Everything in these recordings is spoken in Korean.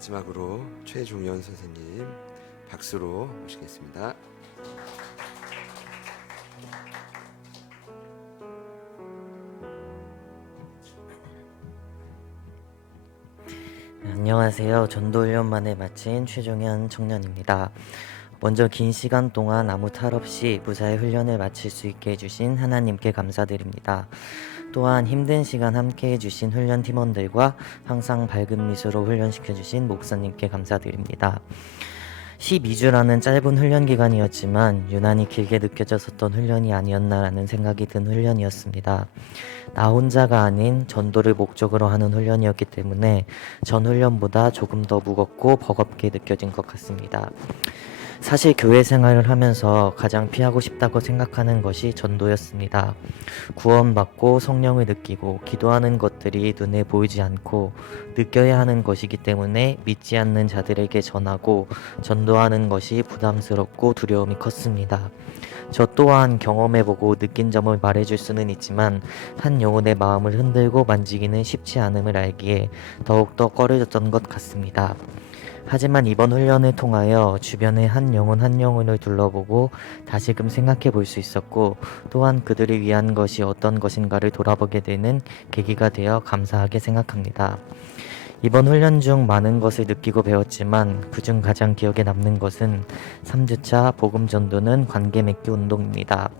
마지막으로 최종현 선생님 박수로 모시겠습니다. 안녕하세요. 전도훈련 만에 마친 최종현 청년입니다. 먼저 긴 시간 동안 아무 탈 없이 무사히 훈련을 마칠 수 있게 해주신 하나님께 감사드립니다. 또한 힘든 시간 함께 해주신 훈련 팀원들과 항상 밝은 미소로 훈련시켜주신 목사님께 감사드립니다. 12주라는 짧은 훈련 기간이었지만 유난히 길게 느껴졌었던 훈련이 아니었나라는 생각이 든 훈련이었습니다. 나 혼자가 아닌 전도를 목적으로 하는 훈련이었기 때문에 전 훈련보다 조금 더 무겁고 버겁게 느껴진 것 같습니다. 사실 교회 생활을 하면서 가장 피하고 싶다고 생각하는 것이 전도였습니다. 구원받고 성령을 느끼고 기도하는 것들이 눈에 보이지 않고 느껴야 하는 것이기 때문에 믿지 않는 자들에게 전하고 전도하는 것이 부담스럽고 두려움이 컸습니다. 저 또한 경험해보고 느낀 점을 말해줄 수는 있지만 한 영혼의 마음을 흔들고 만지기는 쉽지 않음을 알기에 더욱더 꺼려졌던 것 같습니다. 하지만 이번 훈련을 통하여 주변의 한 영혼 한 영혼을 둘러보고 다시금 생각해 볼 수 있었고 또한 그들을 위한 것이 어떤 것인가를 돌아보게 되는 계기가 되어 감사하게 생각합니다. 이번 훈련 중 많은 것을 느끼고 배웠지만 그중 가장 기억에 남는 것은 3주차 복음 전도는 관계 맺기 운동입니다.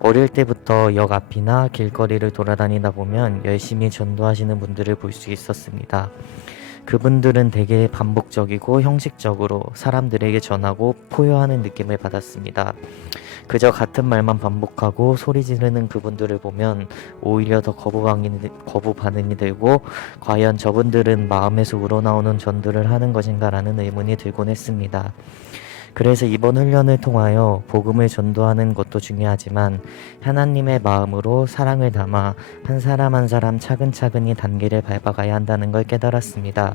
어릴 때부터 역 앞이나 길거리를 돌아다니다 보면 열심히 전도하시는 분들을 볼 수 있었습니다. 그분들은 되게 반복적이고 형식적으로 사람들에게 전하고 포효하는 느낌을 받았습니다. 그저 같은 말만 반복하고 소리 지르는 그분들을 보면 오히려 더 거부 반응이, 들고 과연 저분들은 마음에서 우러나오는 전도를 하는 것인가라는 의문이 들곤 했습니다. 그래서 이번 훈련을 통하여 복음을 전도하는 것도 중요하지만 하나님의 마음으로 사랑을 담아 한 사람 한 사람 차근차근히 단계를 밟아가야 한다는 걸 깨달았습니다.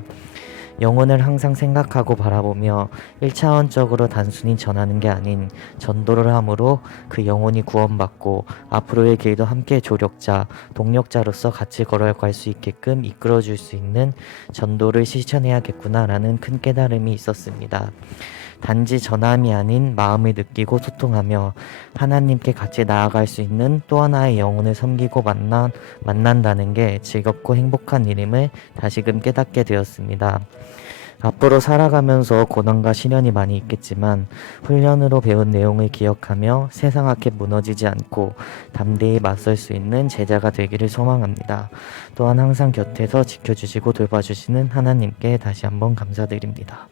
영혼을 항상 생각하고 바라보며 1차원적으로 단순히 전하는 게 아닌 전도를 함으로 그 영혼이 구원받고 앞으로의 길도 함께 조력자, 동력자로서 같이 걸어갈 수 있게끔 이끌어줄 수 있는 전도를 실천해야겠구나라는 큰 깨달음이 있었습니다. 단지 전함이 아닌 마음을 느끼고 소통하며 하나님께 같이 나아갈 수 있는 또 하나의 영혼을 섬기고 만나, 만난다는 게 즐겁고 행복한 일임을 다시금 깨닫게 되었습니다. 앞으로 살아가면서 고난과 시련이 많이 있겠지만 훈련으로 배운 내용을 기억하며 세상 앞에 무너지지 않고 담대히 맞설 수 있는 제자가 되기를 소망합니다. 또한 항상 곁에서 지켜주시고 돌봐주시는 하나님께 다시 한번 감사드립니다.